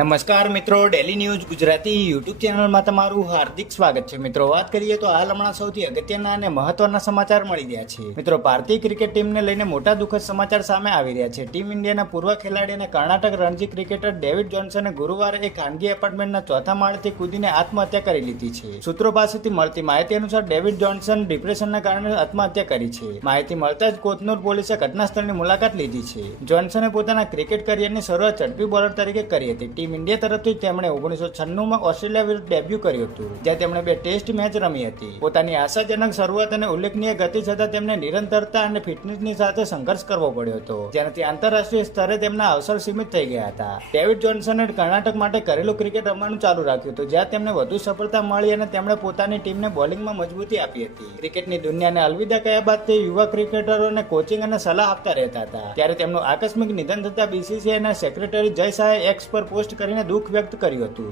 નમસ્કાર મિત્રો, daily news Gujarati YouTube ચેનલમાં તમારું હાર્દિક સ્વાગત છે. મિત્રો, વાત કરીએ તો હાલ હમણાં સૌથી અગત્યના અને મહત્વના સમાચાર મળી રહ્યા છે. મિત્રો, ભારતીય ક્રિકેટ ટીમને લઈને મોટા દુઃખદ સમાચાર સામે આવી રહ્યા છે. ટીમ ઇન્ડિયાના પૂર્વ ખેલાડી અને કર્ણાટક રણજી ક્રિકેટર ડેવિડ જોન્સને ગુરુવારે એક ખાનગી એપાર્ટમેન્ટના ચોથા માળેથી કૂદીને આત્મહત્યા કરી લીધી છે. સૂત્રો પાસેથી મળતી માહિતી અનુસાર ડેવિડ જોન્સન ડિપ્રેશનના કારણે આત્મહત્યા કરી છે. માહિતી મળતા જ કોથનૂર પોલીસે ઘટનાસ્થળની મુલાકાત લીધી છે. જોન્સને પોતાના ક્રિકેટ કરિયરની શરૂઆત ઝડપી બોલર તરીકે કરી હતી. ટીમ ઇન્ડિયા તરફથી તેમણે 1996માં ઓસ્ટ્રેલિયા વિરુદ્ધ ડેબ્યુ કર્યું હતું, જ્યાં તેમણે 2 ટેસ્ટ મેચ રમી હતી. પોતાની આશાજનક શરૂઆત અને ઉલ્લેખનીય ગતિ છતાં તેમને નિરંતરતા અને ફિટનેસની સાથે સંઘર્ષ કરવો પડ્યો હતો, જેનાથી આંતરરાષ્ટ્રીય સ્તરે તેમના અવસર સીમિત થઈ ગયા હતા. ડેવિડ જોન્સને કર્ણાટક માટે ઘરેલું ક્રિકેટ રમવાનું ચાલુ રાખ્યું હતું, જ્યાં તેમને વધુ સફળતા મળી અને તેમણે પોતાની ટીમને બોલિંગમાં મજબૂતી આપી હતી. ક્રિકેટની દુનિયાને અલવિદા કહ્યા બાદ તે યુવા ક્રિકેટરોને કોચિંગ અને સલાહ આપતા રહેતા હતા. ત્યારે તેમનું આકસ્મિક નિધન થતા બીસીસીઆઈના સેક્રેટરી જય શાહે એક્સ પર પોસ્ટ કરીને દુઃખ વ્યક્ત કર્યું હતું.